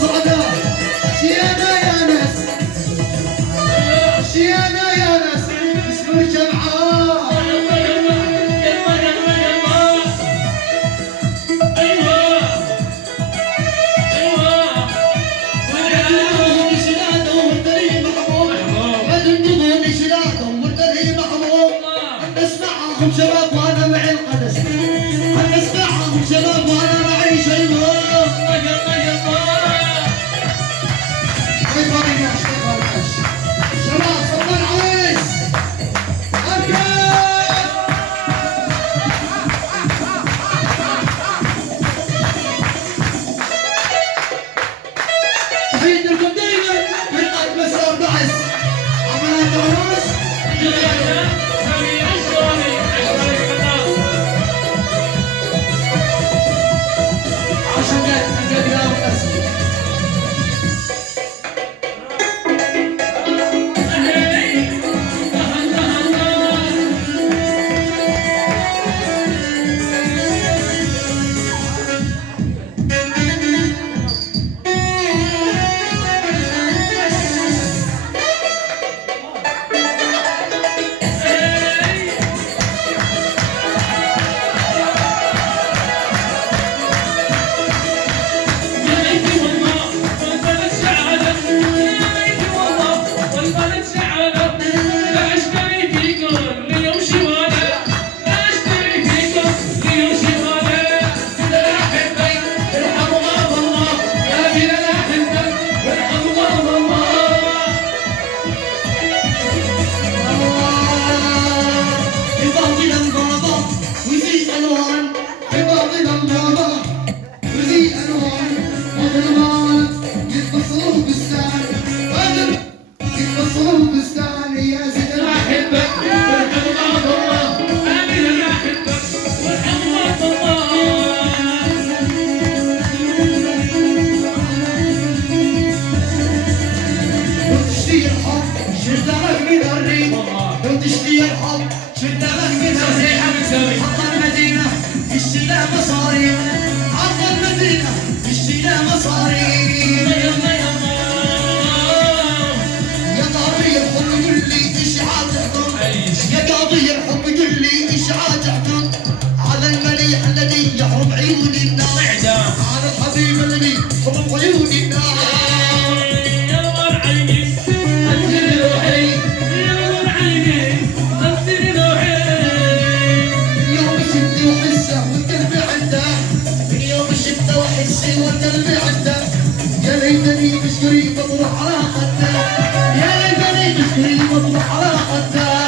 صعداء شيانا يا ناس شيانا يا ناس اسم الجمعة نسمعهم شباب وانا معي القدس نسمعهم شباب وانا معي شيبه شباب صبر العريس تحية لكم دايما من قلب مسار بعز عملات العروس تشتي الحب شدك من الريحة حط المدينة اشتري مصاري حط المدينة اشتري مصاري يا قاضي الحب قل لي ايش عاتحكم يا قاضي الحب قل لي ايش عاتحكم على المليح الذي يحرم عيون الناس على الحبيب الذي يحرم عيون الناس والقلب عنده يا ليتني مش قريب اطرح على خده يا ليتني مش قريب اطرح على خده